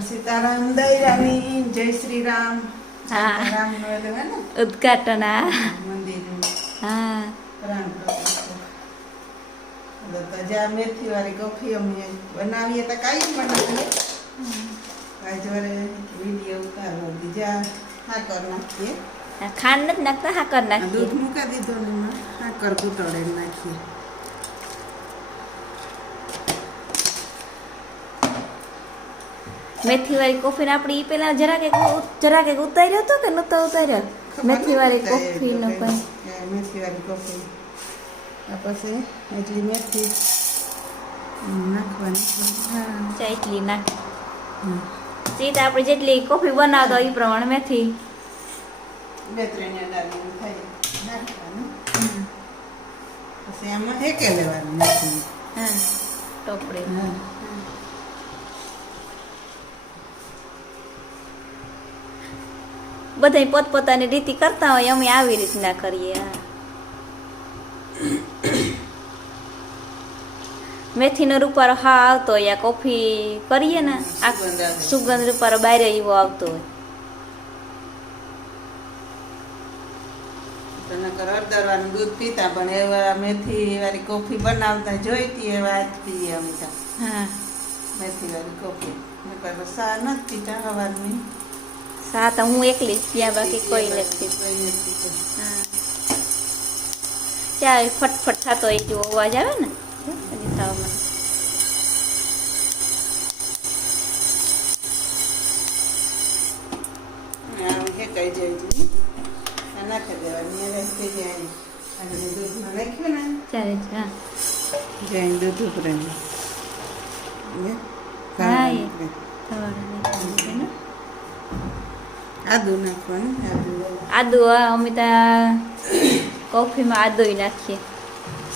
સીતારામ જય શ્રી રામ હા. ઉદઘાટન હા. જ્યાં મેથી વાળી કોફી અમે બનાવીએ તો કાંઈ બનાવીએ આજ વરે વીડિયો બીજા સાકર નાખીએ. ખાંડ નથી નાખતા હાકર નાખીએ દૂધ મૂકા દીધું ને એમાં. સાકર નાખીએ. મેથી વાળી કોફી ને આપણી ઈ પેલા જરાક એક જરાક એક ઉતાર્યો હતો કે નતો ઉતાર્યો? મેથી વાળી કોફી નો પણ. મેથી વાળી કોફી પછી એટલી મેથી નાખવાની એટલી નાખ. સીધા આપણે જેટલી કોફી બનાવતો એ પ્રમાણે મેથી. બે ત્રણ થાય. નાખવાનું. પછી આમાં હેકે લેવાનું હા ટોપડી બધા પોતપોતાની રીતિ કરતા હોય અમે આવી રીતના કરીએ. મેથીનો રૂપારો હા આવતો હોય આ કોફી કરીએ ને આ સુગંધ રૂપારો બહાર એવો આવતો હોય. તો હળદરવાનું દૂધ પીતા પણ એવા મેથી વાળી કોફી બનાવતા જોઈતી એવા આજ પીએ અમે તો મેથી વાળી કોફી. સા નથી પીતા હવાની. સા તો હું એકલી જ ત્યાં બાકી કોઈ નથી. હા. ત્યાં ફટફટ થતો હોય જેવો અવાજ આવે ને? હજી થાવ મને હેકાઈ જાય છે નાખી દેવાની એ થઈ જાય અને દૂધમાં નાખ્યું ને. ચાલે છે હા. જાય દૂધ ઉતરે હા, કાળા એ. ઉતરે. સવારે નાખવાનું છે ને. આદુ નાખવાનું, આદુ. આદુ અમે ત્યાં કોફીમાં આદુ નાખીએ.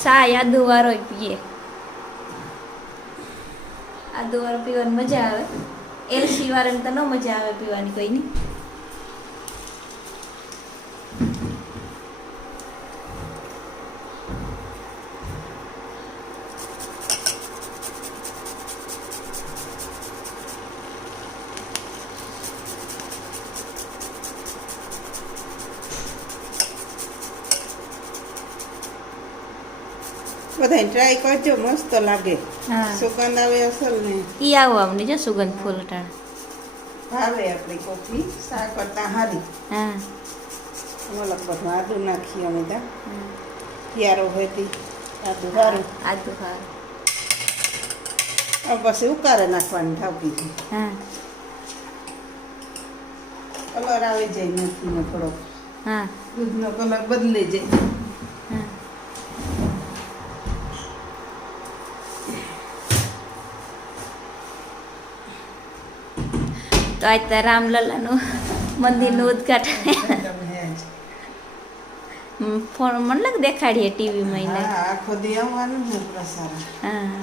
સાય આદુ વાળો પીએ. આદુ વાળો પીવાની મજા આવે. એલસી વાળાને તો ન મજા આવે પીવાની કોઈની બધા ટ્રાય કરજો મસ્ત લાગે. સુગંધ આવે અસલ ને. ઈ આવો અમને જો સુગંધ ફૂલ ટાણ ભાવે આપણી કોફી સા કરતા હારી હા. એમાં લગભગ આદુ નાખીએ અમે તા. યારો હોય તી આદુ સારું આદુ હારું. હવે પછી ઉકારે નાખવાની ઠાવકી હા. કલર આવી જાય મેથીનો થોડો હા. દૂધનો કલર બદલી જાય. હા. તો આજ તો રામલલાનું મંદિરનું ઉદઘાટન. ફોન મને લાગે દેખાડીએ ટીવીમાં એને. હા આખો દી આવવાનું પ્રસારણ. હા.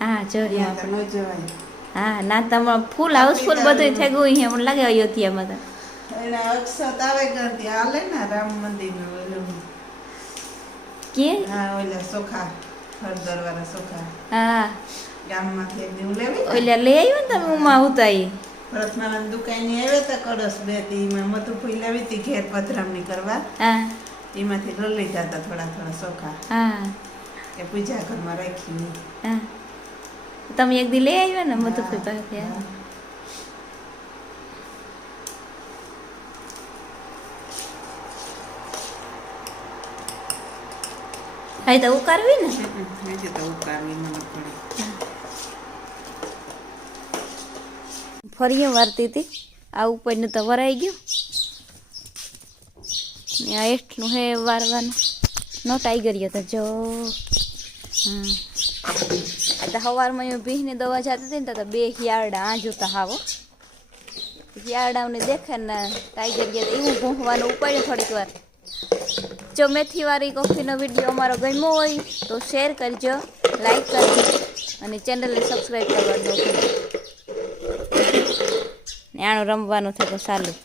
હા જોઈએ આપણે. જવાય. હા ના તમારે ફૂલ હાઉસફુલ બધું થઈ ગયું અહીંયા મને લાગે અયોધ્યામાં તો. એના અક્ષત આવે કે હાલે ને રામ મંદિરનું ઓલું. કે? હા ઓલા સોખા હળદર વાળા સોખા. હા. ગામમાંથી એક દી હું લેવી ઓલા લઈ આવ્યો ને તમે ઉમા ઉતાઈ? પ્રથમાનંદ દુકાને આવ્યા હતા કળશ બે તી એમાં મતું ફૂલ લાવી હતી ઘેર પથરામણી કરવા. હા. એમાંથી લઈ લીધા હતા થોડા થોડા સોખા. હા. એ પૂજા ઘરમાં રાખી હા. તમે એક દી લઈ આવ્યા ને મધુભાઈ પાસે? હા. હા તો ઉકારવી ને? હજી તો ઉકારવી મને પડે ફરીએ વારતી હતી. આ ઉપરનું તો વરાઈ ગયું. આ એટલું હે વારવાનું. નો ટાઈગર ગયો તો જો આ તો સવારમાં હું ભીંની દવા જતી હતી ને તો બે હિયારડા આ જોતા હાવો. હિયારડાઓને દેખે ને ટાઈગર ગયા તો એવું ભૂંકવાનું ઉપાડ્યું થોડીક વાર. જો મેથીવાળી કોફીનો વીડિયો અમારો ગમ્યો હોય તો શેર કરજો લાઈક કરજો અને ચેનલને સબસ્ક્રાઈબ કરવા દો ને આણું રમવાનું છે તો સારું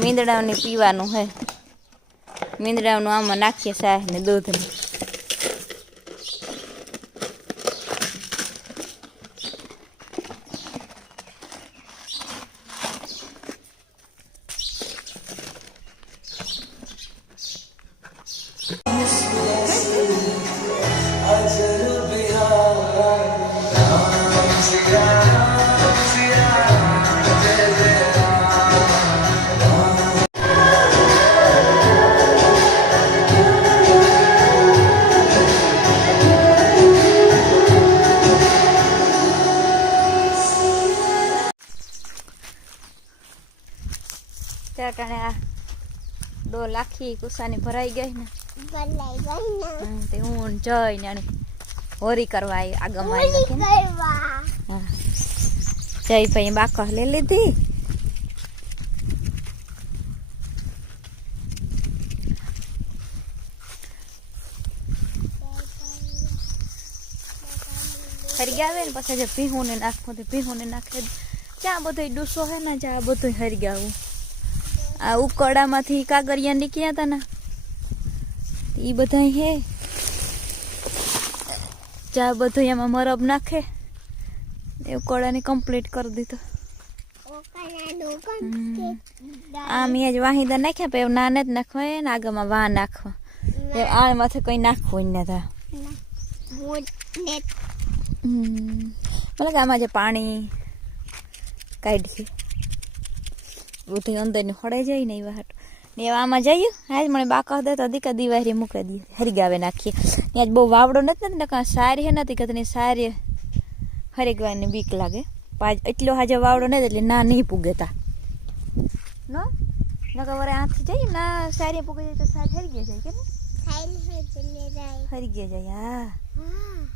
મીંદડાઓને પીવાનું હે મીંદડાઓનું આમાં નાખીએ સાહેબ ને દૂધ આખી કુસાની ભરાઈ ગઈ ને. ગલાઈ ગઈ ને. તે હું જઈને આને હોરી કરવા આવી આગમ આવી જય ભાઈ બાકો લઈ લીધી. હરી આવે ને પછી જે પીહું ને નાખવું પીહું ને નાખે. જ્યાં બધું ડૂસો હે ને જ્યાં બધું હરી ગાવું આ ઉકળામાંથી કાગરિયા નીકળ્યા હતા ને. એ બધા હે. ચા બધું એમાં મરબ નાખે. એ ઉકળાને કમ્પ્લીટ કરી દીધો. આમ એ જ વાહિદા નાખ્યા પછી નાને જ નાખવા ને આગળમાં વાહ નાખવા. એ આ માથે કંઈ નાખવું જ નતા. મતલબ આમાં જે પાણી કાઢીએ. બધું અંદર ને ખોડાઈ જાય ને એવા હાટ ને એવા આમાં જઈએ હાજ મને બાકા દે તો દીકા દિવારી મૂકી દઈએ હરીગાવે નાખીએ. ને આજ બહુ વાવડો નથી ને કાં સારી હે નથી કે સારી હરીગવાની બીક લાગે. પાછ એટલો હાજે વાવડો નથી એટલે ના નહીં પૂગેતા નો? નકર વરે આથી જઈએ ના સારી પૂગી જાય તો સારી હરી ગયા જાય કે નહીં? ખાઈલ હે ચલે રાઈ હરી ગયા જાય હા હા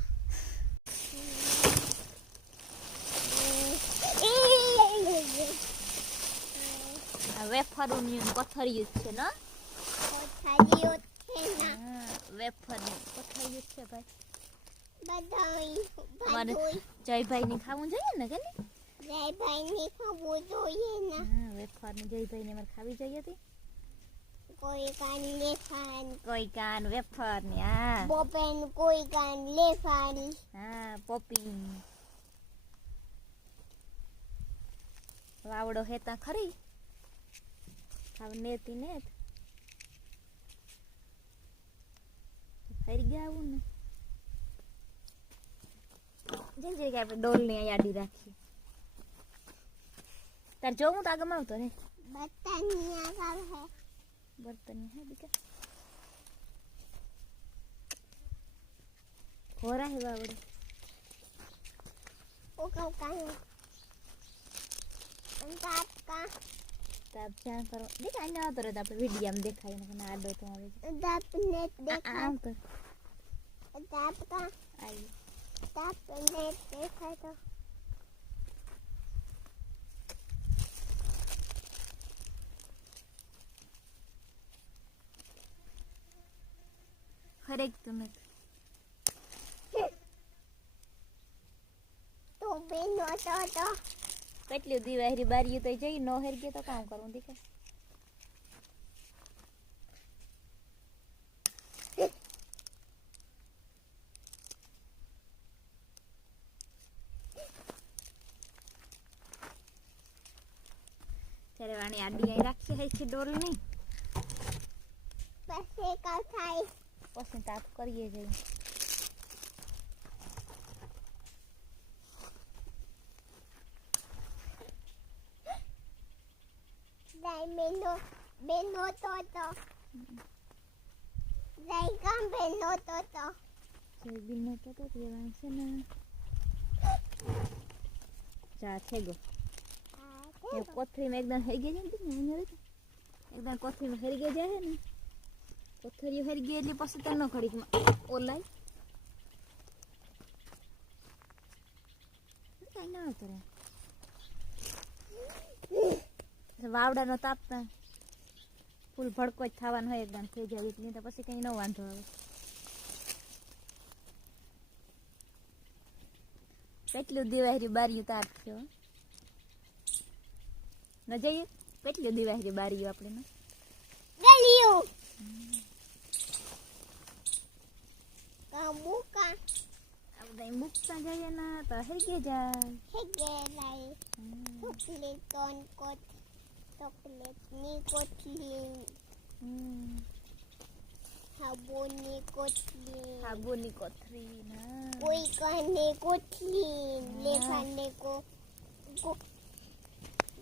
આ વેફરું ની પથરિયું જ છે ને? કોઠારીઓ છે ના? વેફરની પથરિયું છે ભાઈ. બધાય જયભાઈ ને ખાવું જોઈએ ને કે ને જય ને ખાવું જોઈએ ને? હા વેફર ને જયભાઈ ને ખાવી જોઈએ હતી કોઈ કાન લેફાન કોઈ કાન વેફરની હા. બોપેન કોઈ કાન લેફાન હા પોપી વાવડો હેતા ખરી? ખાવ નેતી નેત. ફરી ગયા આવું ને. જેમ કે આપણે ડોલની યાદી રાખીએ. તાર જોવું તો આગળ આવતો ને. બતાનિયા કાલ હે બર્તન હે દીકા. ખોરા હે વાવડો ઓ કau કાન અંતાપ કા તાપ જ્યાં કરો દીકા અહીંયા આવતો રહે તો આપણે વિડીયામાં દેખાય ને આડો તો આવે છે. દાપ ને આ- આ દેખાય આમ કર દાપ કા આવી દાપ ને દેખાય તો ખરેક તો નથી તો બેનો તો તો કેટલી દિવાહરી બારી તો જઈ નો હેર ગયો તો કામ કરવું દીકરા ત્યારે વાણી આડી આઈ રાખી હે છે ડોલ નહીં પછી થાય. પછી તાપ કરીએ જઈ જાય બેનો બેનો તો તો જાય કામ બેનો તો તો જય બિન તો તો તે વાંચે ને જા છે ગો કોથળીમાં એકદમ હેરી ગઈ જાય ને રહી એકદમ કોથળીમાં હેરી ગઈ જાય ને કોથળીઓ હેરી ગઈ એટલે પછી તેનો ઘડીકમાં ઓલાય કઈ ના આવતો રે વાવડાનો તાપ ફૂલ ભડકો જ થવાનો હોય એકદમ થઈ જાય એટલે તો પછી કઈ ન વાંધો આવે. કેટલું દિવાહરી બારીયું તાપ થયો ન જઈએ? કેટલી દિવાહરી બારીયું આપણે મૂકા. કા આ બધા મૂકતા જઈએ ને તો હેરગે જાય. હેગે ચોકલેટ કોન કોટ ચોકલેટની કોટલી હમ. સાબુની કોટલી સાબુની કોથળી કોઈ કાને કોટલી લેફાને કો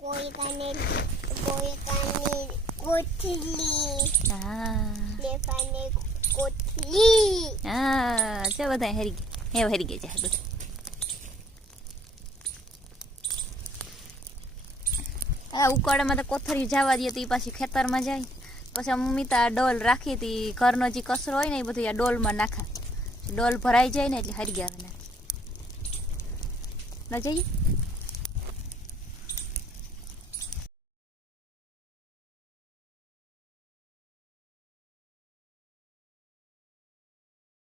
કોઈ કાને કોઈ કાને હા લેફાને કોટલી હા છે બધા હેરી ગયા હે, હેરી ગયા જાય બધું આ ઉકાળામાં તો કોથળી જવા દે તો એ પાછી ખેતરમાં જાય. પછી મમ્મી તો ડોલ રાખી હતી ઘરનો જે કચરો હોય ને એ બધું આ ડોલમાં નાખા. ડોલ ભરાઈ જાય ને એટલે હરી ગયા ના જઈએ?